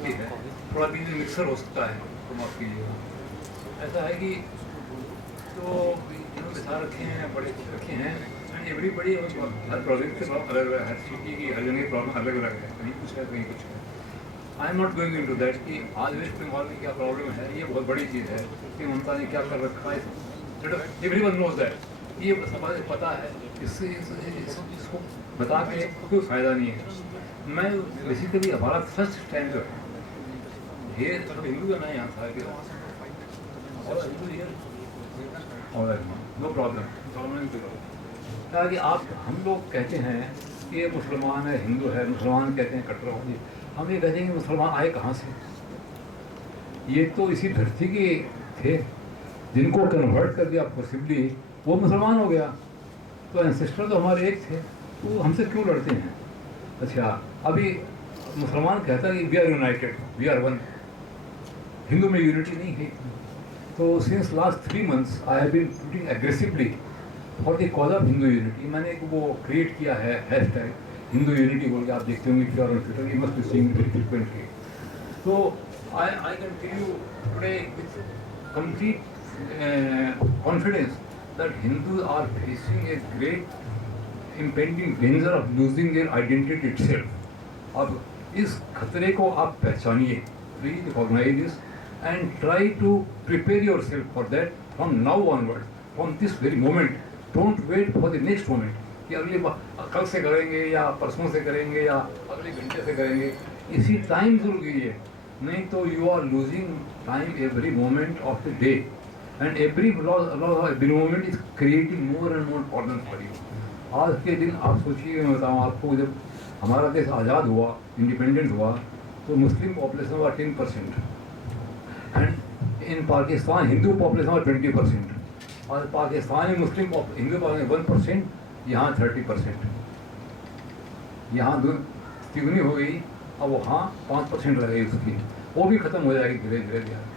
आती है, थोड़ा बीच में मिक्सर हो सकता है, तो माफ़ कीजिएगा। ऐसा है कि तो इन्होंने बिठा रखे हैं, बड़े कुछ रखे हैं, एंड एवरीबडी हर प्रोविंस से अलग अलग है, हर सिटी की हर जगह की प्रॉब्लम अलग अलग है, कहीं कुछ है कहीं कुछ है। आई am not going into that कि आज वेस्ट बंगाल में क्या प्रॉब्लम है, ये बहुत बड़ी चीज़ है कि ममता ने क्या कर रखा है, एवरीवन नोज दैट, ये सब पता है। इसको बता के कोई फ़ायदा नहीं है। मैं बेसिकली हमारा फर्स्ट स्टैंड जो है ये सब हिंदू है ना यहाँ था कि और हिंदू ये और नो प्रॉब्लम कि आप हम लोग कहते हैं कि ये मुसलमान है हिंदू है, मुसलमान कहते हैं कट्टरवादी, हम ये कहते हैं कि मुसलमान आए कहाँ से? ये तो इसी धरती के थे जिनको कन्वर्ट कर दिया फोर्सिबली, वो मुसलमान हो गया। तो एंसेस्टर तो हमारे एक थे, तो हमसे क्यों लड़ते हैं? अच्छा, अभी मुसलमान कहता है कि we are united, we are one. Hindu में यूनिटी नहीं है। तो since last 3 months I have been putting aggressively for the cause of Hindu unity. मैंने एक वो क्रिएट किया है हैशटैग हिंदू यूनिटी बोल के, आप देखते होंगे ट्विटर और Twitter, you must be seeing very frequently. तो I can tell you today with complete confidence that Hindus are facing a great impending danger of losing their identity itself. अब इस खतरे को आप पहचानिए, please recognize this and try to prepare yourself for that from now onwards, from this very moment. Don't wait for the next moment कि अगले कल से करेंगे या परसों से करेंगे या अगले घंटे से करेंगे। इसी टाइम जरूर कीजिए, नहीं तो you are losing time every moment of the day and every moment is creating more and more problems for you. आज के दिन आप सोचिए, मैं बताऊँ आपको, जब हमारा देश आज़ाद हुआ, इंडिपेंडेंट हुआ, तो मुस्लिम पॉपुलेशन हुआ 10% and in Pakistan Hindu population हुआ 20%। और पाकिस्तान में मुस्लिम हिंदू पॉपुलेशन 1%, यहाँ 30%। यहाँ तिगुनी हो गई, अब वहाँ 5% रह गई उसकी, वो भी ख़त्म हो जाएगी धीरे धीरे।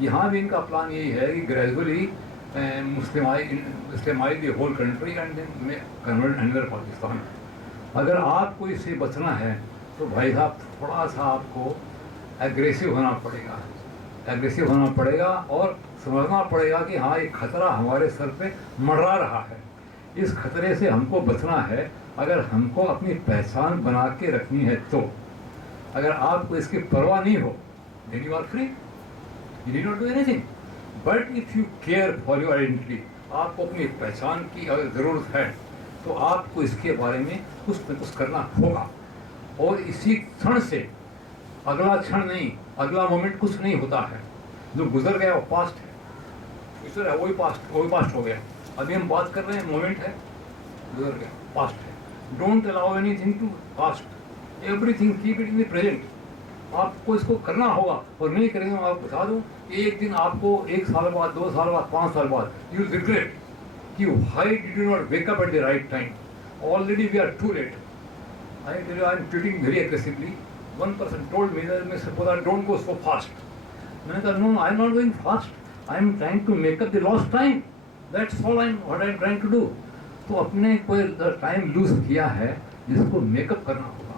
यहाँ भी इनका प्लान यही है कि gradually Muslimise the whole country and then convert under Pakistan. अगर आपको इससे बचना है तो भाई साहब थोड़ा सा आपको एग्रेसिव होना पड़ेगा और समझना पड़ेगा कि हाँ, एक खतरा हमारे सर पे मंडरा रहा है। इस खतरे से हमको बचना है। अगर हमको अपनी पहचान बना के रखनी है तो अगर आपको इसकी परवाह नहीं हो, then you are free. You need not do anything. But if you care for your identity, आपको अपनी पहचान की अगर ज़रूरत है तो आपको इसके बारे में कुछ न कुछ करना होगा। और इसी क्षण से अगला क्षण नहीं, अगला मोमेंट कुछ नहीं होता है। जो गुजर गया वो पास्ट है, फ्यूचर है वही पास्ट हो गया। अभी हम बात कर रहे हैं, मोमेंट है, गुजर गया, पास्ट है। Don't allow anything to past, everything keep it in the present. आपको इसको करना होगा, और नहीं करेंगे मैं आपको बता दूं कि एक दिन आपको 1 साल बाद, 2 साल बाद, 5 साल बाद यू विल रिग्रेट कि why did you not wake up at the right time. Already we are too late. I am treating very aggressively. One person told me that mister Podar don't go so fast. मैंने कहा no, I am not going fast, I am trying to make up the lost time, that's all what I am trying to do. तो अपने कोई time loose किया है जिसको make up करना होगा,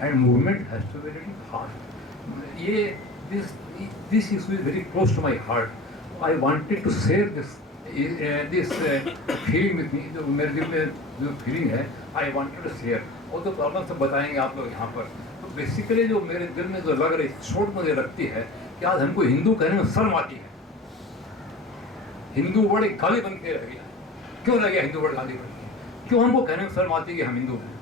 and movement has to be very fast. ये this issue is very close to my heart. I wanted to share this feeling with me. जो मेरे दिल में जो फीलिंग है, I wanted to share. और तो प्रॉब्लम सब बताएंगे आप लोग यहाँ पर। तो बेसिकली जो मेरे दिल में जो लग रही चोट मुझे लगती है कि आज हमको हिंदू कहने में शर्म आती है। हिंदू वर्ड एक गाली बन के रह गया। क्यों रह गया हिंदू वर्ड गाली बन के? क्यों हमको कहने में शर्म आती है कि हम हिंदू हैं?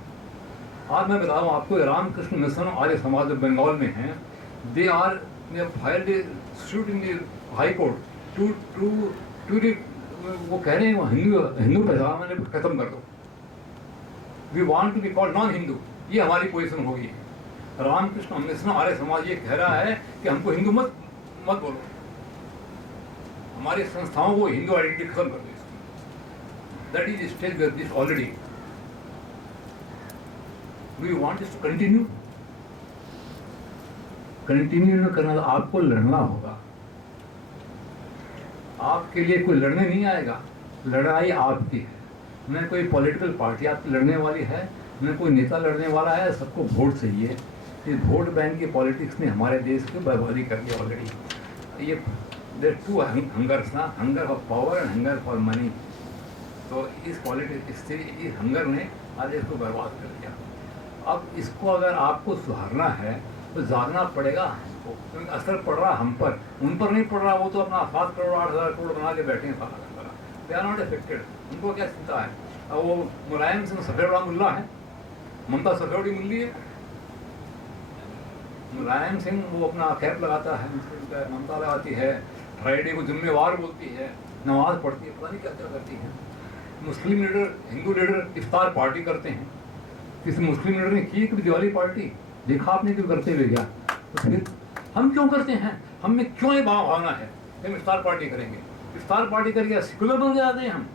आज मैं बताऊँ आपको, रामकृष्ण मिशन आर्य समाज बंगाल में हैं। They filed a suit in the High Court to वो कह रहे हैं वो हिंदू पहचान मैंने खत्म कर दो। We want to be called non Hindu, ये हमारी पोजीशन होगी। रामकृष्ण मिशन आर्य समाज ये कह रहा है कि हमको हिंदू मत बोलो, हमारी संस्थाओं को हिंदू आइडेंटिटी खत्म कर दो। That is stage where this already. Do you want this to continue? Continue न करना तो आपको लड़ना होगा। आपके लिए कोई लड़ने नहीं आएगा, लड़ाई आपकी है। न कोई पॉलिटिकल पार्टी आपकी लड़ने वाली है, न कोई नेता लड़ने वाला है। सबको वोट चाहिए। इस वोट बैंक की पॉलिटिक्स ने हमारे देश की बर्बादी कर दी ऑलरेडी। ये देयर टू हंगर्स ना, hunger for power and hunger for money. तो इस पॉलिटिक्स से इस हंगर ने आज इसको बर्बाद कर दिया। अब इसको अगर आपको सुधारना है तो जागना पड़ेगा हमको, क्योंकि असर पड़ रहा हम पर, उन पर नहीं पड़ रहा। वो तो अपना 7 करोड़ 8,000 करोड़ बना के बैठे हैं सारा, दे आर नॉट अफेक्टेड। उनको क्या चिंता है? अब वो मुलायम सिंह सबसे बड़ा मुल्ला है, ममता सबसे बड़ी मुल्ली है। मुलायम सिंह वो अपना कैप लगाता है, ममता लगाती है, फ्राइडे को जिम्मेवार बोलती है, नमाज पढ़ती है, पता नहीं क्या क्या करती है। मुस्लिम लीडर, हिंदू लीडर इफ्तार पार्टी करते हैं। किसी मुस्लिम लीडर ने की कभी दिवाली पार्टी? देखा आपने क्यों करते हुए? क्या तो फिर हम क्यों करते हैं? हम में क्यों ये भावना है कि हम इफ्तार पार्टी करेंगे? इफ्तार पार्टी करके सेकुलर बन जाते हैं हम।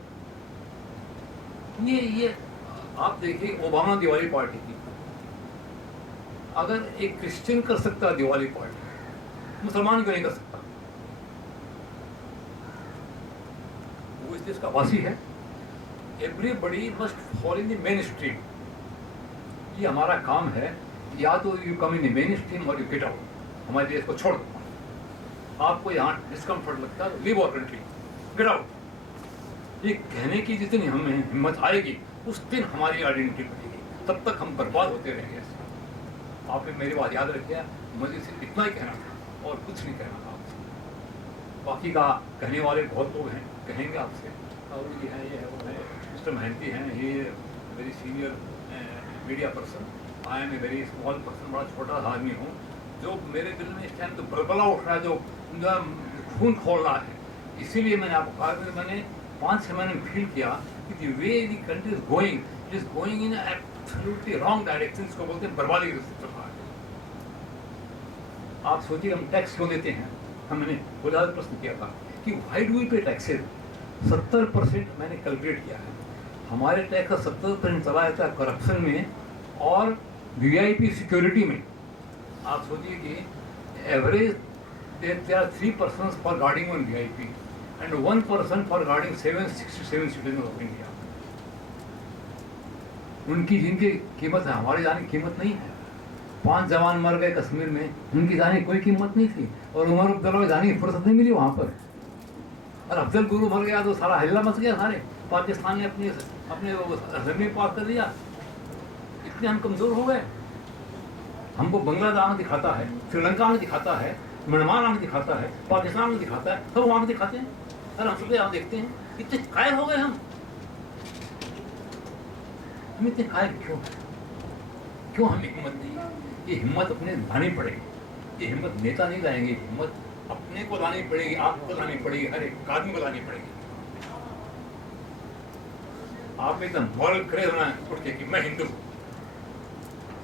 ये आप देखिए, ओबामा दिवाली पार्टी की, अगर एक क्रिश्चियन कर सकता है दिवाली पार्टी, मुसलमान क्यों नहीं कर सकता? वो इस देश का वासी है। Everybody must follow in the main stream. ये हमारा काम है, या तो you come in the main stream और यू गेट आउट। हमारे देश को छोड़ दो। आपको यहाँ डिस्कम्फर्ट लगता है, leave our country, get out. ये कहने की जितनी हमें हिम्मत आएगी उस दिन हमारी आइडेंटिटी बनेगी, तब तक हम बर्बाद होते रहेंगे। आपने मेरी बात याद रखिए, मुझे सिर्फ इतना ही कहना था और कुछ नहीं कहना था आपसे। बाकी का कहने वाले बहुत लोग हैं, कहेंगे आपसे, और ये है, ये है, वो है। मिस्टर महंती हैं, ये very senior media person, I am a very small person, बड़ा छोटा सा आदमी हूँ। जो मेरे दिल में इस टाइम तो बलबला उठ रहा है, जो खून खोल रहा है। इसीलिए मैंने आपको कहा कि मैंने 5-6 महीने में फील किया कि the way the country is going, it is going in absolutely wrong direction. इसको बोलते हैं बर्बादी की तरफ चल रहा है। आप सोचिए, हम टैक्स क्यों देते हैं? हमने खुला प्रश्न किया था कि व्हाई डू वी पे टैक्सेस? 70% मैंने कैलकुलेट किया है, हमारे टैक्स का 70% चला जाता है करप्शन में और वीआईपी सिक्योरिटी में। आप सोचिए कि average there are 3 persons for guarding one VIP and 1 person for guarding 767 citizen of India. उनकी जिनकी कीमत है, हमारी जाने की कीमत नहीं है। 5 जवान मर गए कश्मीर में, उनकी जाने की कोई कीमत नहीं थी, और उमर अब्दुल्ला को जाने की फुर्सत नहीं मिली वहाँ पर। और अफजल गुरु मर गया तो सारा हल्ला मच गया सारे। पाकिस्तान ने अपने असेंबली पास कर दिया। इतने हम कमज़ोर हो गए। हमको बांग्लादेश आना दिखाता है, श्रीलंका आना दिखाता है, म्यांमार आना दिखाता है, पाकिस्तान में दिखाता है, सब वहाँ दिखाते हैं। अरे हम सब यहाँ देखते हैं, इतने कायल हो गए हम इतने कायल क्यों? क्यों हमें हिम्मत नहीं है? ये हिम्मत अपने लानी पड़ेगी। ये हिम्मत नेता नहीं लाएंगे, हिम्मत अपने को लानी पड़ेगी, आपको लानी पड़ेगी, हर एक आदमी को लानी पड़ेगी। आप एकदम मॉरल करेज होना है उठ के कि मैं हिंदू हूँ,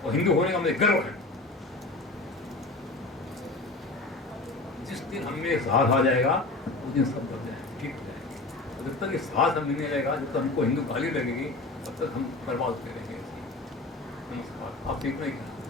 और हिंदू होने का मुझे गर्व है। जिस दिन हमें साहस आ जाएगा उस दिन सब बदल जाएंगे, ठीक हो जाएंगे। जब तक ये साहस हम नहीं रहेगा, जब तक हमको हिंदू गाली लगेगी, तब तक हम बर्बाद होते रहेंगे। नमस्कार, आप इतना ही कहना।